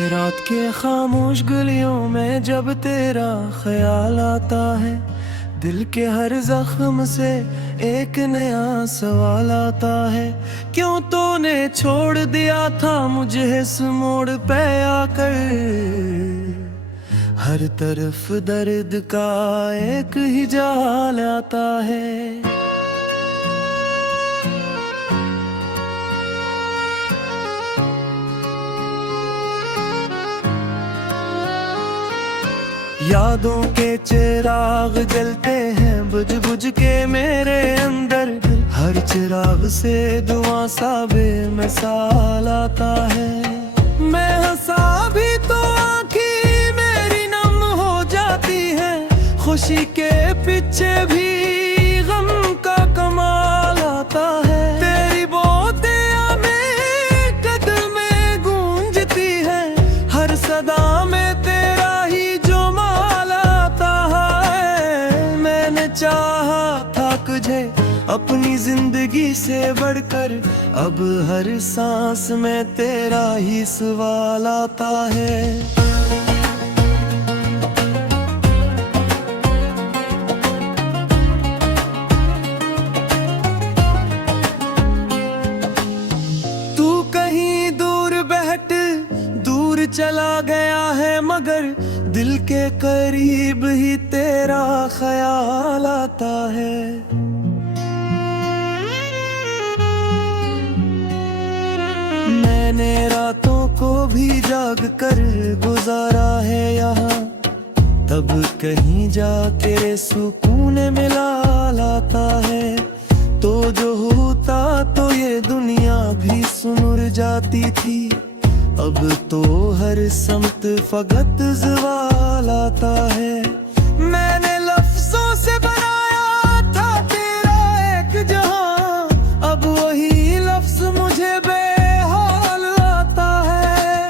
रात के खामोश गलियों में जब तेरा ख्याल आता है, दिल के हर जख्म से एक नया सवाल आता है। क्यों तूने छोड़ दिया था मुझे इस मोड़ पे आकर, हर तरफ दर्द का एक ही जाल आता है। यादों के चिराग जलते हैं बुझ बुझ के मेरे अंदर, हर चिराग से धुआं सा बेमिसाल आता है। मैं हंसा भी तो आँखें मेरी नम हो जाती है, खुशी के पीछे भी गम का कमाल आता है। तेरी बोतियां में कदमें गूंजती है, हर सदा में तेरा ही चाहा था तुझे अपनी जिंदगी से बढ़कर, अब हर सांस में तेरा ही सवाल आता है। तू कहीं दूर बैठ दूर चला गया है, मगर दिल के करीब ही तेरा ख्याल आता है। मैंने रातों को भी जाग कर गुजारा है यहाँ, तब कहीं जा तेरे सुकून मिला लाता है। तो जो होता तो ये दुनिया भी सुनुर जाती थी, अब तो हर समत फकत ज़वाल आता है। मैंने लफ्जों से बनाया था तेरा एक जहां, अब वही लफ्ज मुझे बेहाल आता है।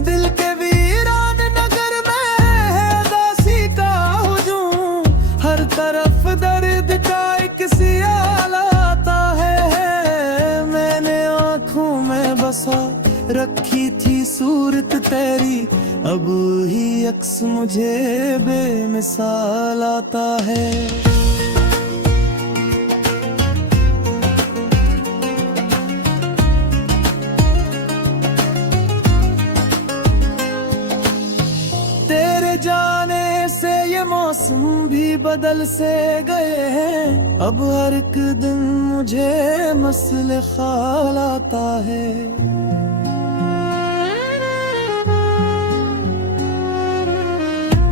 दिल के वीरान नगर में है दासी का हुजूम, हर तरफ दर्द का एक सियाल आता है। मैंने आँखों में बसा रखी थी सूरत तेरी, अब ही अक्स मुझे बेमिसाल आता है। तेरे जाने से ये मौसम भी बदल से गए हैं, अब हर एक दिन मुझे मसले ख्याल आता है।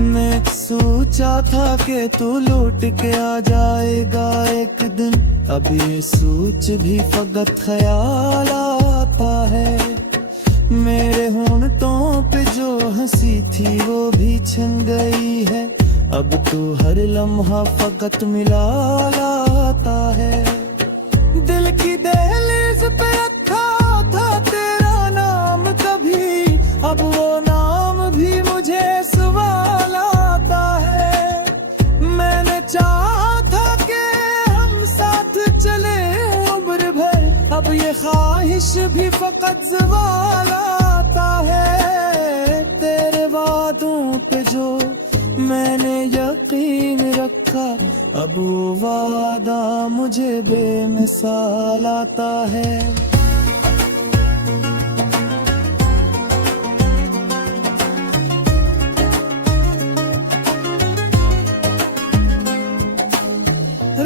मैं सोचा था कि तू लौट के आ जाएगा एक दिन, अब ये सोच भी फकत ख्याल आता है। मेरे होंठों पे जो हंसी थी वो भी छिन गई है, अब तो हर लम्हा फकत मिला लाता है। दिल की दहलीज पे रखा था तेरा नाम कभी, अब वो नाम भी मुझे सवाल आता है। मैंने चाहा था कि हम साथ चले उम्र भर, अब ये ख्वाहिश भी फकत सवाल आता है। तेरे वादों पे जो मैंने यकीन रखा, अब वो वादा मुझे बेमिसाल आता है।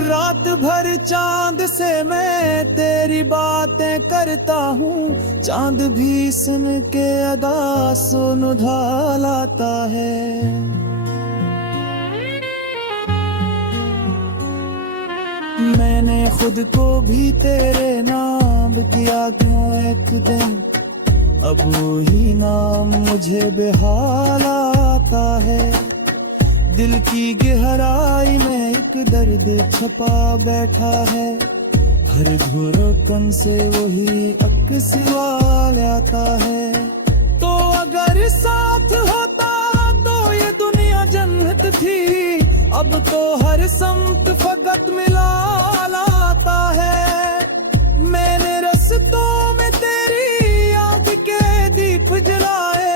रात भर चांद से मैं तेरी बातें करता हूँ, चांद भी सुन के अदा सुन ढाल आता है। मैंने खुद को भी तेरे नाम किया क्यों एक दिन, अब वही नाम मुझे बेहाल आता है। दिल की गहराई में एक दर्द छपा बैठा है, हर धड़कन से वही अक्स सवाल आता है। तो अगर साथ होता तो ये दुनिया जन्नत थी, अब तो हर समत फकत मिला लाता है। मैंने रस्तों में तेरी आँख के दीप जलाए,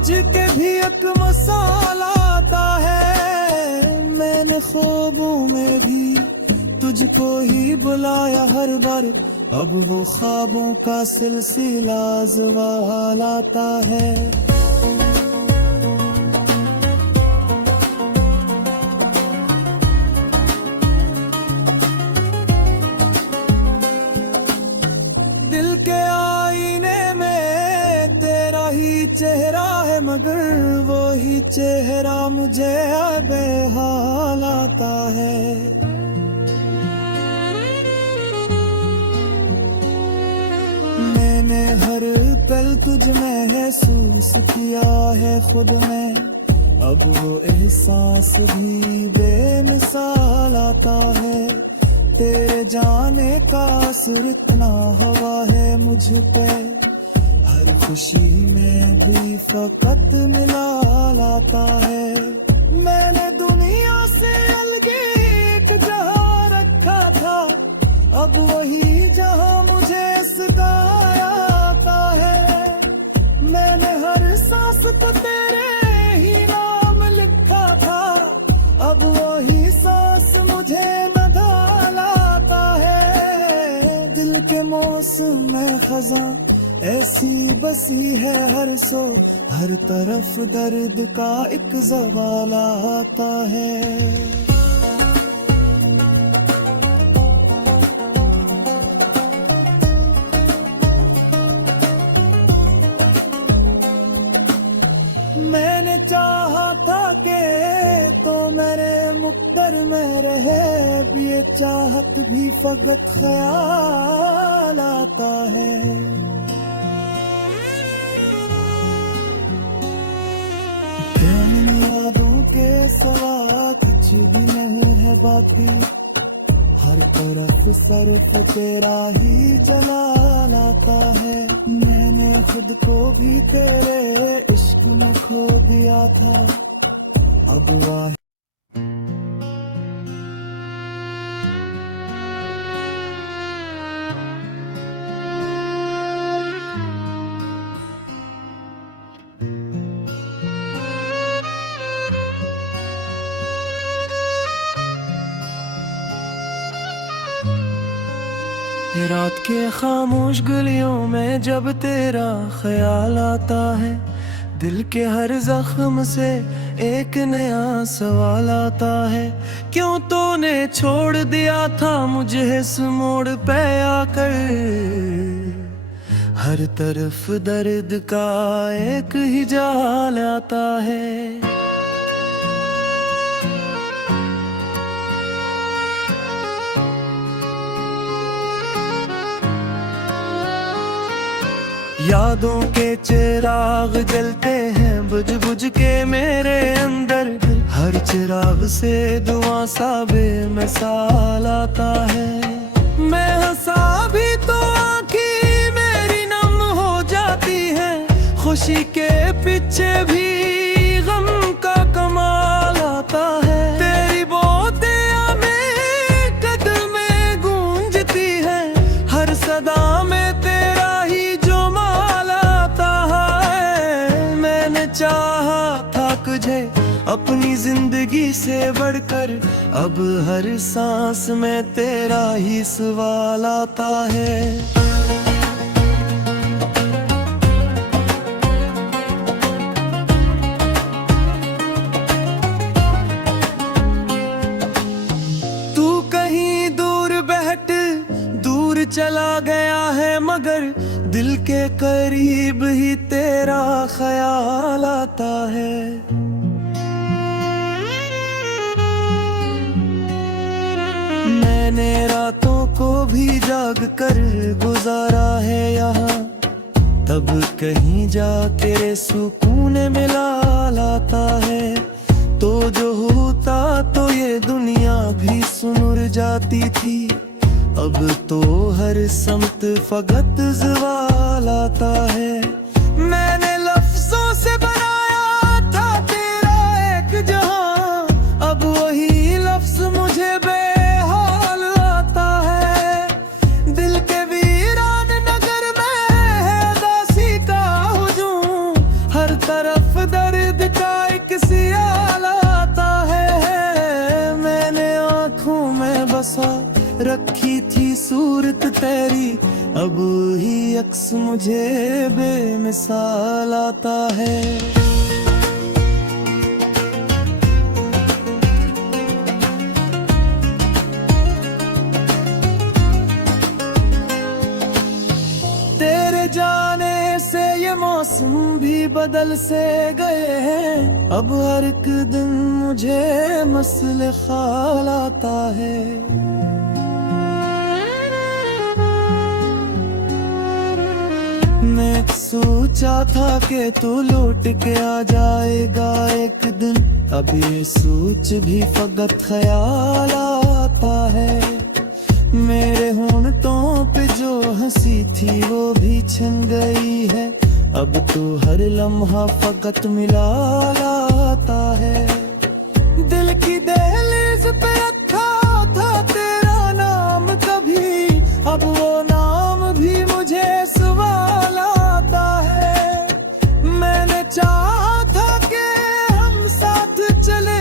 समझ के भी एक मसाला आता है। मैंने ख्वाबों में भी तुझको ही बुलाया हर बार, अब वो ख्वाबों का सिलसिला ज़वाल आता है। दिल के आईने में तेरा ही चेहरा है, मगर वो ही चेहरा मुझे बेहाल आता है। मैंने हर पल तुझ में महसूस किया है खुद में, अब वो एहसास भी बेमिसाल आता है। तेरे जाने का असर इतना हवा है मुझ पे, हर खुशी में भी फकत मिलाल आता है। मैंने दुनिया से अलगे एक जहां रखा था, अब वही जहां मुझे सिखाया आता है। मैंने हर सांस को तेरे ही नाम लिखा था, अब वही सांस मुझे नदाल आता है। दिल के मौसम में खजा ऐसी बसी है हर सो, हर तरफ दर्द का एक ज़वाल आता है। मैंने चाहा था कि तो मेरे मुक़द्दर में रहे, भी ये चाहत भी फकत ख्याल आता है। यादों के सिवा कुछ भी नहीं है बाकी, हर तरफ सिर्फ तेरा ही जलाल आता है। मैंने खुद को भी तेरे इश्क में खो दिया था, अब वाह रात के खामोश गलियों में जब तेरा ख्याल आता है, दिल के हर जख्म से एक नया सवाल आता है। क्यों तूने छोड़ दिया था मुझे इस मोड़ पे आकर, हर तरफ दर्द का एक ही जाल आता है। यादों के चिराग जलते हैं बुझ बुझ के मेरे अंदर, हर चिराग से दुआ सा बेमिसाल आता है। मैं हंसा भी तो आँखें मेरी नम हो जाती है, खुशी के पीछे भी गम का कमाल आता है। तेरी बोतियाँ में कदमें गूंजती है, हर सदा में तेरा ही चाहा था तुझे अपनी जिंदगी से बढ़कर, अब हर सांस में तेरा ही सवाल आता है। तू कहीं दूर बैठ दूर चला गया है, मगर दिल के करीब ही तेरा ख्याल आता है। मैंने रातों को भी जाग कर गुजारा है यहाँ, तब कहीं जा तेरे सुकून मिला लाता है। तो जो होता तो ये दुनिया भी सुन जाती थी, अब तो हर समत फकत ज़वाल आता है। मैंने लफ्जों से बनाया था तेरा एक जहां, अब वही लफ्ज मुझे बेहाल आता है। दिल के वीरान नगर में है दासी का हुजूम, हर तरफ देखी थी सूरत तेरी, अब ही अक्स मुझे बेमिसाल आता है। तेरे जाने से ये मौसम भी बदल से गए हैं, अब हर एक दिन मुझे मसले ख्याल आता है। मैं सोचा था कि तू लौट के आ जाएगा एक दिन, अब ये सोच भी फकत ख्याल आता है। मेरे होंठों पे जो हंसी थी वो भी छिन गई है, अब तो हर लम्हा फकत मिला आता है। दिल की दहलीज पे रखा था तेरा नाम कभी, अब वो नाम भी मुझे सवाल आता है। मैंने चाहा था कि हम साथ चले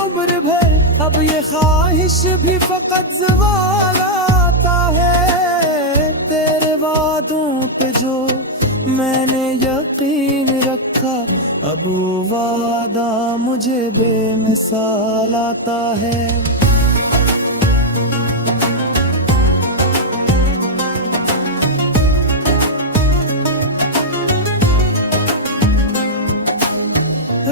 उम्र भर, अब ये ख्वाहिश भी फकत ज़वाल आता है। तेरे वादों पे जो मैंने यकीन रखा, अब वो वादा मुझे बेमिसाल आता है।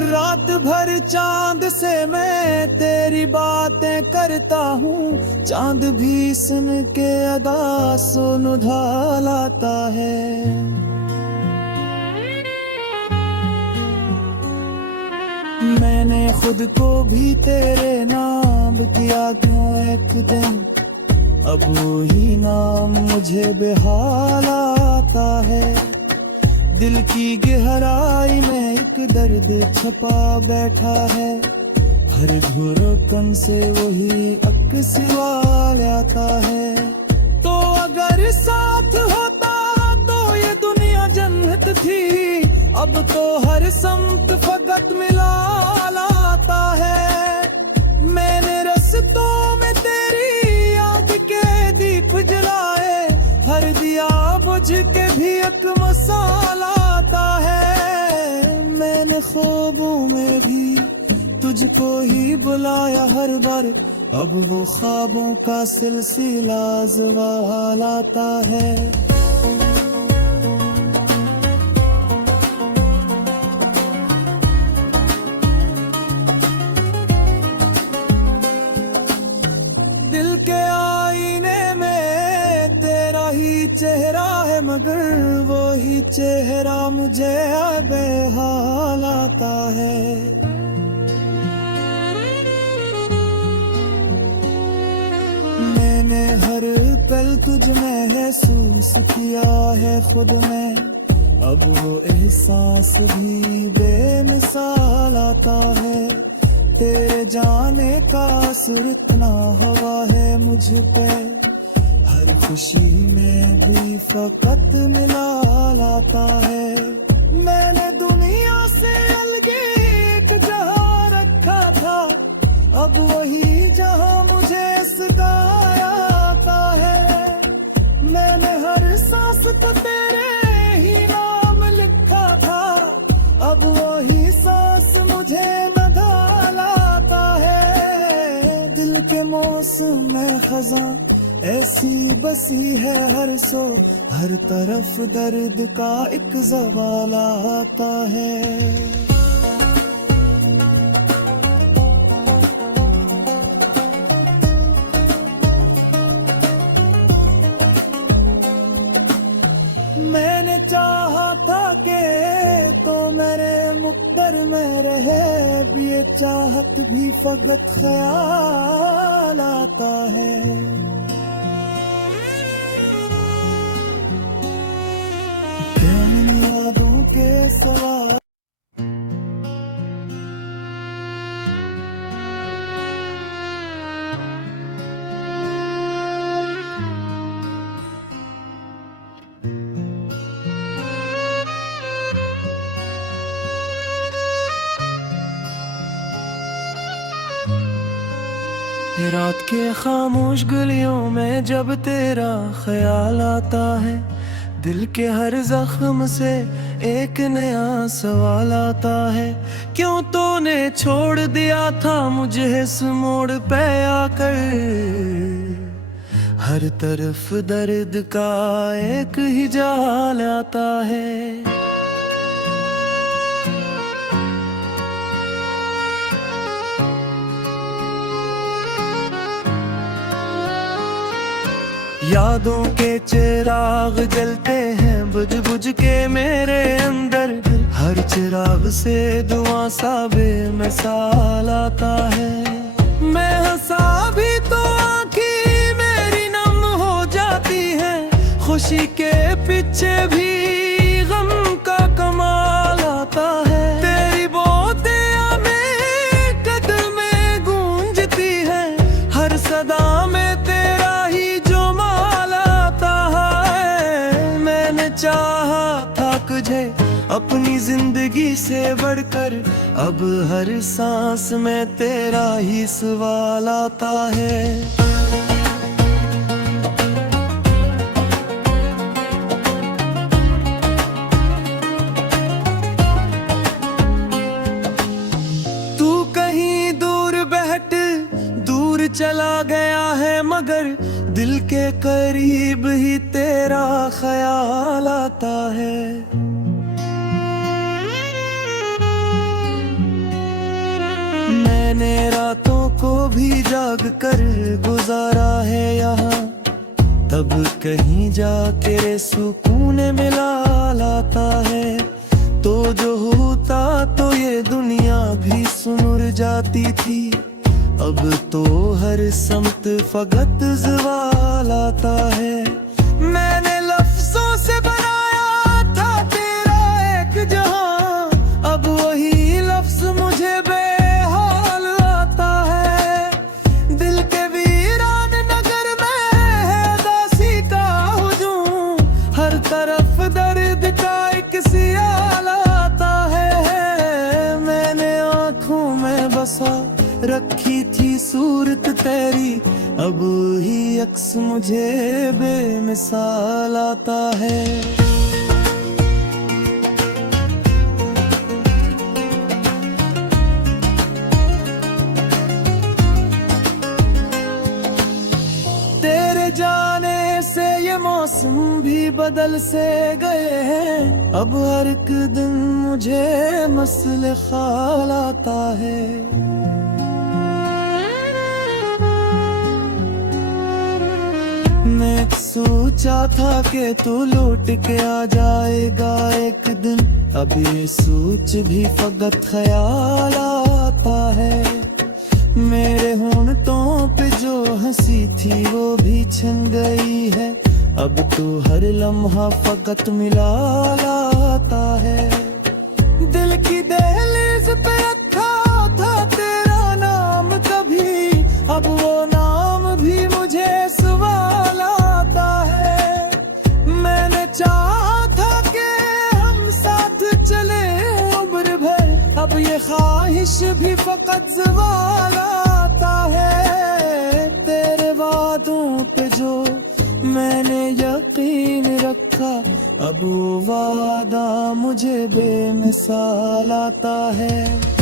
रात भर चांद से मैं तेरी बातें करता हूँ, चांद भी सुन के अदा सुन ढाल आता है। मैंने खुद को भी तेरे नाम किया क्यों एक दिन, अब वही नाम मुझे बेहाल आता है। दिल की गहराई में एक दर्द छपा बैठा है, हर धड़कन से वही अक्स आता है। तो अगर साथ होता तो ये दुनिया जन्नत थी, अब तो हर समत फकत मिला आता है। मैंने रस्तों में तेरी याद के दीप जलाए, हर दिया बुझ के भी एक मसाल आता है। मैंने ख्वाबों में भी तुझको ही बुलाया हर बार, अब वो ख्वाबों का सिलसिला ज़वाल आता है। दिल के आईने में तेरा ही चेहरा है, मगर वो ही चेहरा मुझे बेहाल आता है। मैंने हर पल तुझ में महसूस किया है खुद में, अब वो एहसास भी बेमिसाल आता है। तेरे जाने का असर इतना हवा है मुझ पे, हर खुशी में भी फकत मिला आता है। मैंने दुनिया से अलगे एक जहां रखा था, अब वही जहां मुझे सताया आता है। मैंने हर सांस को तेरे ही नाम लिखा था, अब वही सांस मुझे नदाल आता है। दिल के मौसम में खज़ां ऐसी बसी है हर सो, हर तरफ दर्द का एक ज़वाल आता है। मैंने चाहा था कि तो मेरे मुक़द्दर में रहे, भी ये चाहत भी फकत ख्याल आता है। इन यादों के सवाल रात के खामोश गलियों में जब तेरा ख्याल आता है, दिल के हर जख्म से एक नया सवाल आता है। क्यों तूने छोड़ दिया था मुझे इस मोड़ पे आकर, हर तरफ दर्द का एक ही जाल आता है। यादों के चिराग जलते हैं बुझ बुझ के मेरे अंदर, हर चिराग से दुआ सा बेमिसाल आता है। मैं हंसा भी तो आँखें मेरी नम हो जाती है, खुशी के पीछे भी गम का कमाल आता है। तेरी बोतियां में कदमें गूंजती है, हर सदा में तेरा ही चाहा था तुझे अपनी जिंदगी से बढ़कर, अब हर सांस में तेरा ही सवाल आता है। तू कहीं दूर बैठ दूर चला गया है, मगर दिल के करीब ही तेरा ख्याल आता है। मैंने रातों को भी जाग कर गुजारा है यहाँ, तब कहीं जा तेरे सुकून मिला लाता है। तो जो होता तो ये दुनिया भी सुन जाती थी, अब तो हर समत फकत ज़वाल आता है। मैंने लफ्जों से बनाया था तेरा एक जहां, अब वही लफ्ज मुझे बेहाल आता है। दिल के वीरान नगर में है दासी का हुजूम, हर तरफ दर्द का एक सियाल आता है। मैंने आँखों में बसा रखी थी सूरत तेरी, अब ही अक्स मुझे बेमिसाल आता है। तेरे जाने से ये मौसम भी बदल से गए हैं, अब हर एक दिन मुझे मसले ख्याल आता है। मैं सोचा था कि तू लौट के आ जाएगा एक दिन, अब ये सोच भी फकत ख्याल आता है। मेरे होंठों पे जो हंसी थी वो भी छिन गई है, अब तो हर लम्हा फकत मिला आता है। दिल की दहलीज पे रखा था तेरा नाम कभी, अब वो नाम भी मुझे सवाल आता है। मैंने चाहा था कि हम साथ चले उम्र भर, अब ये ख्वाहिश भी फकत ज़वाल आता है। तेरे वादों पे जो मैंने यकीन रखा, अब वो वादा मुझे बेमिसाल आता है।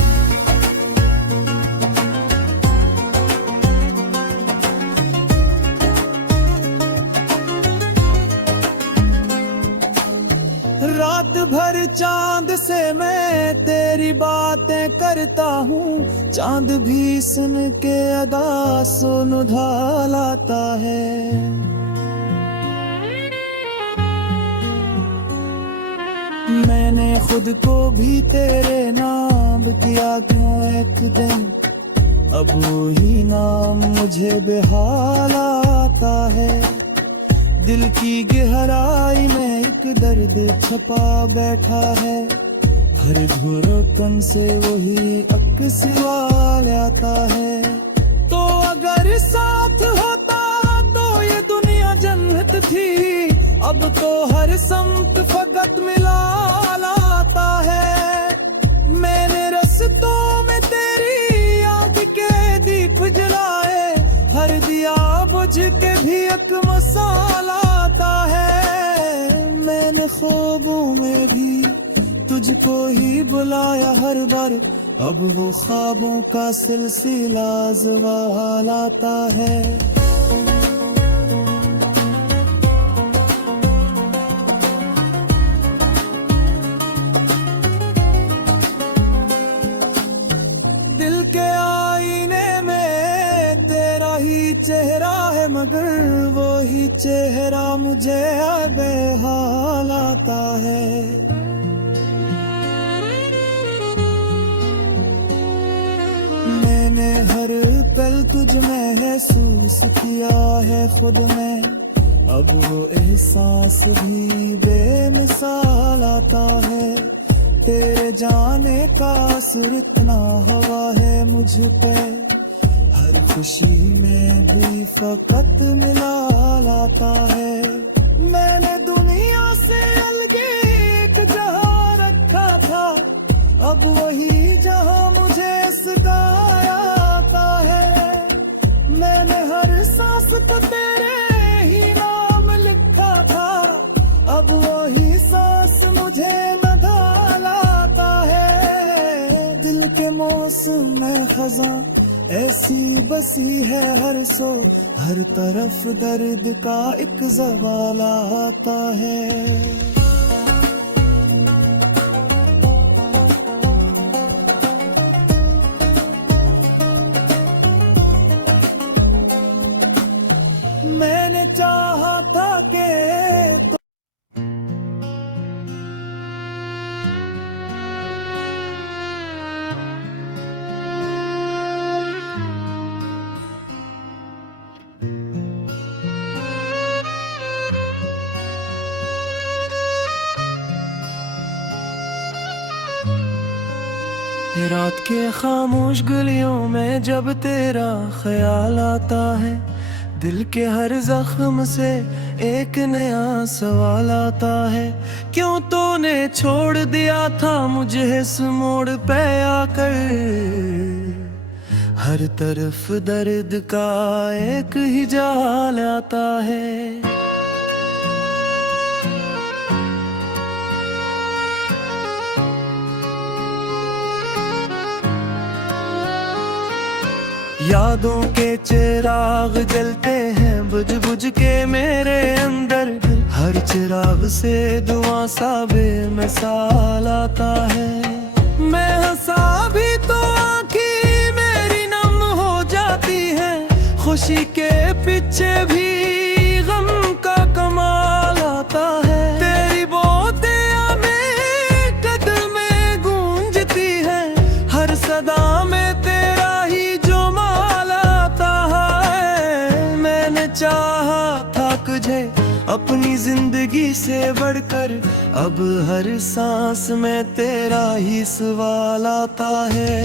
रात भर चांद से मैं तेरी बातें करता हूँ, चांद भी सुन के अदा सुन ढाल आता है। मैंने खुद को भी तेरे नाम किया क्यों एक दिन, अब वही नाम मुझे बेहाल आता है। दिल की गहराई में एक दर्द छपा बैठा है, हर धड़कन से वही अक्स सवाल आता है। तो अगर साथ होता तो ये दुनिया जन्नत थी, अब तो हर समत फकत मिला आता है। मैंने रस्तों में तेरी आँख के दीप जलाए, को ही बुलाया हर बार, अब वो ख्वाबों का सिलसिला ज़वाल आता है। दिल के आईने में तेरा ही चेहरा है, मगर वो ही चेहरा मुझे बेहाल आता है। मैंने हर पल तुझ में महसूस किया है खुद में, अब वो एहसास भी बेमिसाल आता है। तेरे जाने का असर इतना हवा है मुझ पे, हर खुशी में भी फकत मिलाल आता है। मैंने दुनिया से अलगे एक जहां रखा था, अब वही जहां मुझे सताया आता है। मैंने हर सांस को तेरे ही नाम लिखा था, अब वही सांस मुझे नदाल आता है। दिल के मौसम में खज़ां ऐसी बसी है हर सो, हर तरफ दर्द का एक ज़वाल आता है। मैंने चाहा था कि रात के खामोश गलियों में जब तेरा ख्याल आता है, दिल के हर जख्म से एक नया सवाल आता है। क्यों तूने छोड़ दिया था मुझे इस मोड़ पे आकर, हर तरफ दर्द का एक ही जाल आता है। यादों के चिराग जलते हैं बुझ बुझ के मेरे अंदर, हर चिराग से दुआ सा बेमिसाल आता है। मैं हंसा भी तो आँखें मेरी नम हो जाती है, खुशी के पीछे भी गम का कमाल आता है। तेरी बोतियां में कदमें गूंजती है, हर सदा में तेरा ही चाहा था तुझे अपनी जिंदगी से बढ़कर, अब हर सांस में तेरा ही सवाल आता है।